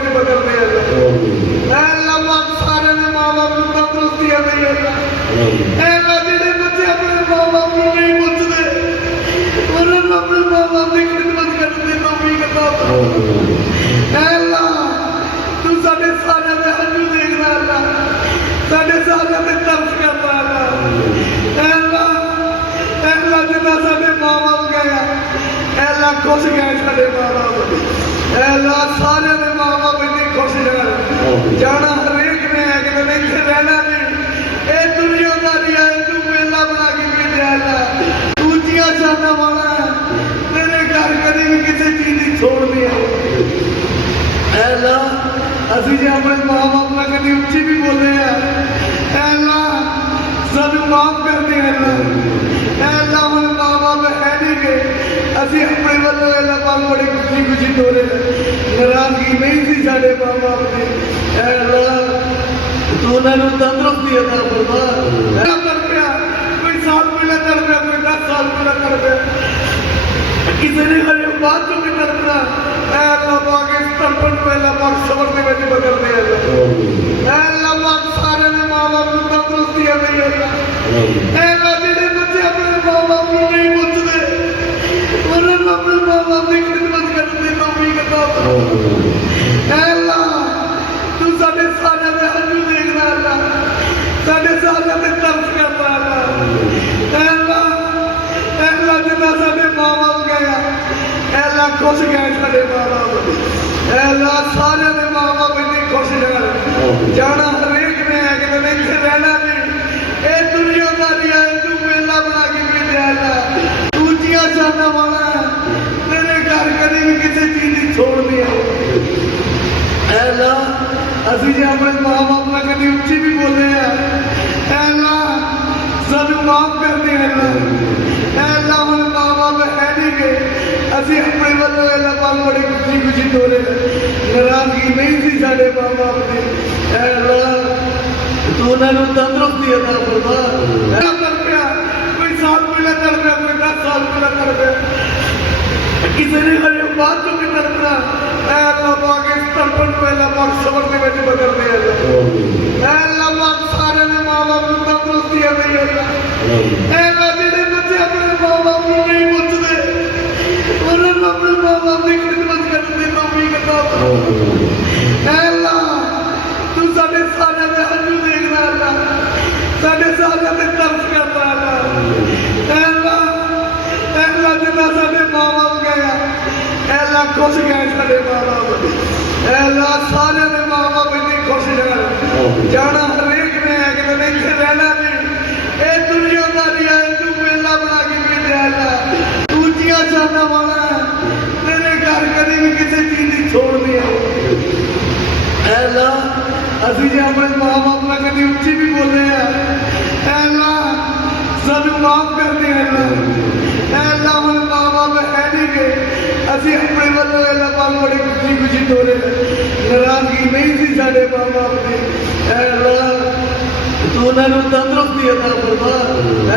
ਵਿੱਚ ਬਦਲਦੇ ਆ ਐ ਅੱਲਾ ਪਾਕ ਸਾਰਿਆਂ ਦੇ ਮਾਂ-ਬਾਪ ਨੂੰ ਤੰਦਰੁਸਤੀਆਂ ਦੇ ਅੱਲਾ ਐ ਅੱਲਾ ਜਿਹੜੇ ਬੱਚੇ ਆਪਣੇ ਮਾਂ-ਬਾਪ ਨੂੰ ਨਹੀਂ ਪੁੱਛਦੇ ਉਹਨਾਂ ਨੂੰ ਆਪਣੇ ਮਾਂ-ਬਾਪ ਦੀ ਖਿਦਮਤ ਕਰਨ ਦੀ ਤੌਫੀਕ ਫਰਮਾ ਐ ਅੱਲਾ ਤੂੰ ਸਾਡੇ ਸਾਰਿਆਂ ਦੇ ਹੰਝੂ ਦੇਖਦਾ ਅੱਲਾ ਸਾਡੇ ਸਾਰਿਆਂ ਤੇ ਤਰਸ ਕਰਦਾ ਅੱਲਾ ਐ ਅੱਲਾ ਐ ਅੱਲਾ ਜਿੰਨਾ ਸਾਡੇ ਮਾਂ-ਬਾਪ ਗਏ ਐ ਅੱਲਾ ਖੁਸ਼ ਗਏ ਸਾਡੇ ਮਾਂ-ਬਾਪ। ਐ ਅੱਲਾ ਸਾਰਿਆਂ ਦੇ ਮਾਂ-ਬਾਪ ਖੁਸ਼ ਰਹਿਣ ਜਾਣਾ ਹਰੇਕ ਨੇ ਹੈ ਕਿ ਨਹੀਂ ਇੱਥੇ ਰਹਿਣਾ ਨਹੀਂ ਇਹ ਦੁਨੀਆਦਾਰੀ ਹੈ ਤੂੰ ਮੇਲਾ ਬਣਾ ਕੇ ਭੇਜਿਆ ਅੱਲਾ ਉੱਚੀਆਂ ਸ਼ਾਨਾਂ ਵਾਲਾ ਤੇਰੇ ਘਰ ਕਦੇ ਵੀ ਕਿਸੇ ਚੀਜ਼ ਦੀ ਛੋੜ ਨਹੀਂ ਹੈ ਐ ਅੱਲਾ ਅਸੀਂ ਜੇ ਆਪਣੇ ਮਾਂ-ਬਾਪ ਨਾਲ ਕਦੀ ਉੱਚੀ ਵੀ ਬੋਲੇ ਆ। ਐ ਅੱਲਾ ਸਾਨੂੰ ਮਾਫ ਕਰਦੇ ਦੇ ਅੱਲਾ ਐ ਅੱਲਾ ਹੁਣ ਮਾਂ-ਬਾਪ ਹੈ ਨਹੀਂ ਗੇ ਅਸੀਂ ਆਪਣੇ ਵੱਲੋਂ ਅੱਲਾ ਪਾਕ ਬੜੀ ਖੁਸ਼ੀ ਖੁਸ਼ੀ ਤੋਰੇ ਨਾਰਾਜ਼ਗੀ ਨਹੀਂ ਸੀ ਸਾਡੇ ਮਾਂ-ਬਾਪ ਦੀ। ਐ ਅੱਲਾ ਤੂੰ ਉਹਨਾਂ ਨੂੰ ਤੰਦਰੁਸਤੀ ਅਤਾ ਫਰਮਾ ਐ ਕਰ ਪਿਆ ਕੋਈ ਸਾਲ ਪਹਿਲਾਂ ਕਰ ਪਿਆ ਕੋਈ 10 ਸਾਲ ਪਹਿਲਾਂ ਕਰ ਪਿਆ ਕਿਸੇ ਨੇ ਹਰੇ ਬਾਅਦ ਚੋਂ ਵੀ ਕਰਨਾ ਐ ਅੱਲਾ ਪਾਕ ਇਸ ਤੜਪਣ ਪਹਿਲਾਂ ਪਾਕ ਸਬਰ ਦੇ ਵਿੱਚ ਬਦਲਦੇ ਆ ਐ ਅੱਲਾ ਪਾਕ ਸਾਰਿਆਂ ਦੇ ਮਾਂ-ਬਾਪ ਨੂੰ ਤੰਦਰੁਸਤੀਆਂ ਦੇ ਅੱਲਾ ਐ ਅੱਲਾ ਜਿਹੜੇ ਬੱਚੇ ਆਪਣੇ ਮਾਂ-ਬਾਪ ਨੂੰ ਨਹੀਂ ਪੁੱਛਦੇ ਉਹਨਾਂ ਨੂੰ ਆਪਣੇ ਮਾਂ-ਬਾਪ ਦੀ ਖਿਦਮਤ ਕਰਨ ਦੀ ਤੌਫੀਕ ਅਤਾ ਫਰਮਾ ਐ ਅੱਲਾ ਤੂੰ ਸਾਡੇ ਸਾਰਿਆਂ ਦੇ ਹੰਝੂ ਦੇਖਦਾ ਅੱਲਾ ਸਾਡੇ ਸਾਰਿਆਂ ਤੇ ਤਰਸ ਕਰਦਾ ਅੱਲਾ ਐ ਅੱਲਾ ਐ ਅੱਲਾ ਜਿੰਨਾ ਸਾਡੇ ਮਾਂ-ਬਾਪ ਗਏ ਆ ਐ ਅੱਲਾ ਖੁਸ਼ ਗਏ ਸਾਡੇ ਮਾਂ-ਬਾਪ ਐ ਅੱਲਾ ਸਾਰਿਆਂ ਦੇ ਮਾਂ-ਬਾਪ ਖੁਸ਼ ਰਹਿਣ ਜਾਣਾ ਹਰੇਕ ਨੇ ਹੈ ਕਿ ਨਹੀਂ ਇੱਥੇ ਰਹਿਣਾ ਨਹੀਂ ਇਹ ਦੁਨੀਆਦਾਰੀ ਹੈ ਤੂੰ ਮੇਲਾ ਬਣਾ ਕੇ ਭੇਜਿਆ ਅੱਲਾ ਉੱਚੀਆਂ ਸ਼ਾਨਾਂ ਵਾਲਾ ਤੇਰੇ ਘਰ ਕਦੇ ਵੀ ਕਿਸੇ ਚੀਜ਼ ਦੀ ਛੋੜ ਨਹੀਂ ਹੈ ਐ ਅੱਲਾ ਅਸੀਂ ਜੇ ਆਪਣੇ ਮਾਂ-ਬਾਪ ਨਾਲ ਕਦੀ ਉੱਚੀ ਵੀ ਬੋਲੇ ਆ। ਐ ਅੱਲਾ ਸਾਨੂੰ ਮਾਫ ਕਰ ਦੇ ਅੱਲਾ ਐ ਅੱਲਾ ਹੁਣ ਮਾਂ-ਬਾਪ ਹੈ ਨਹੀਂ ਗੇ ਅਸੀਂ ਆਪਣੇ ਵੱਲੋਂ ਅੱਲਾ ਪਾਕ ਬੜੀ ਖੁਸ਼ੀ ਖੁਸ਼ੀ ਤੋਰੇ ਨਾਰਾਜ਼ਗੀ ਨਹੀਂ ਸੀ ਸਾਡੇ ਮਾਂ-ਬਾਪ ਦੀ। ਐ ਅੱਲਾ ਤੂੰ ਉਹਨਾਂ ਨੂੰ ਤੰਦਰੁਸਤੀ ਅਤਾ ਫਰਮਾ। ਐ ਕਰ ਪਿਆ। ਕੋਈ ਸਾਲ ਪਹਿਲਾਂ ਕਰ ਪਿਆ ਕੋਈ 10 ਸਾਲ ਪਹਿਲਾਂ ਕਰ ਪਿਆ ਕਿਸੇ ਨੇ ਹਰੇ ਬਾਅਦ ਚੋਂ ਵੀ ਕਰਨਾ ਐ ਅੱਲਾ ਪਾਕ ਇਸ ਤੜਪਣ ਪਹਿਲਾਂ ਪਾਕ ਸਬਰ ਦੇ ਵਿੱਚ ਬਦਲਦੇ ਆ। ਐ ਅੱਲਾ ਪਾਕ ਸਾਰਿਆਂ ਦੇ ਮਾਂ-ਬਾਪ ਨੂੰ ਤੰਦਰੁਸਤੀਆਂ ਦੇ ਅੱਲਾ ਐ ਅੱਲਾ ਜਿਹੜੇ ਬੱਚੇ ਆਪਣੇ ਮਾਂ-ਬਾਪ ਨੂੰ ਨਹੀਂ ਪੁੱਛਦੇ ਉਹਨਾਂ ਨੂੰ ਆਪਣੇ ਮਾਂ-ਬਾਪ ਦੀ ਖਿਦਮਤ ਕਰਨ ਦੀ ਤੌਫੀਕ ਅਤਾ ਫਰਮਾ ਐ ਅੱਲਾ ਤੂੰ ਸਾਡੇ ਸਾਰਿਆਂ ਦੇ ਹੰਝੂ ਦੇਖਦਾ ਅੱਲਾ ਸਾਡੇ ਸਾਰਿਆਂ ਤੇ ਤਰਸ ਕਰਦਾ ਅੱਲਾ ਐ ਅੱਲਾ ਐ ਅੱਲਾ ਜਿੰਨਾ ਸਾਡੇ ਮਾਂ-ਬਾਪ ਗਏ ਐ ਅੱਲਾ ਖੁਸ਼ ਗਏ ਸਾਡੇ ਮਾਂ-ਬਾਪ ਐ ਅੱਲਾ ਸਾਰਿਆਂ ਦੇ ਮਾਂ-ਬਾਪ ਖੁਸ਼ ਰਹਿਣ। ਜਾਣਾ ਹਰੇਕ ਨੇ ਹੈ ਕਿ ਨਹੀਂ, ਇੱਥੇ ਰਹਿਣਾ ਨਹੀਂ। ਇਹ ਦੁਨੀਆਦਾਰੀ ਹੈ ਤੂੰ ਮੇਲਾ ਬਣਾ ਕੇ ਭੇਜਿਆ ਅੱਲਾ ਉੱਚੀਆਂ ਸ਼ਾਨਾਂ ਵਾਲਾ ਤੇਰੇ ਘਰ ਕਦੇ ਵੀ ਕਿਸੇ ਚੀਜ਼ ਦੀ ਛੋੜ ਨਹੀਂ ਹੈ ਐ ਅੱਲਾ ਅਸੀਂ ਜੇ ਆਪਣੇ ਮਾਂ-ਬਾਪ ਨਾਲ ਕਦੀ ਉੱਚੀ ਵੀ ਬੋਲੇ ਆ ਐ ਅੱਲਾ ਸਾਨੂੰ ਮਾਫ ਕਰ ਦੇ ਅੱਲਾ ਐ ਅੱਲਾ ਹੁਣ ਮਾਂ-ਬਾਪ ਹੈ ਨਹੀਂ ਗੇ। ਅਸੀਂ ਆਪਣੇ ਵੱਲੋਂ ਅੱਲਾ ਪਾਕ ਬੜੀ ਖੁਸ਼ੀ ਖੁਸ਼ੀ ਤੋਰੇ। ਨਾਰਾਜ਼ਗੀ ਨਹੀਂ ਸੀ ਸਾਡੇ ਮਾਂ-ਬਾਪ ਦੀ। ਐ ਅੱਲਾ ਤੂੰ ਉਹਨਾਂ ਨੂੰ ਤੰਦਰੁਸਤੀ ਅਤਾ ਫਰਮਾ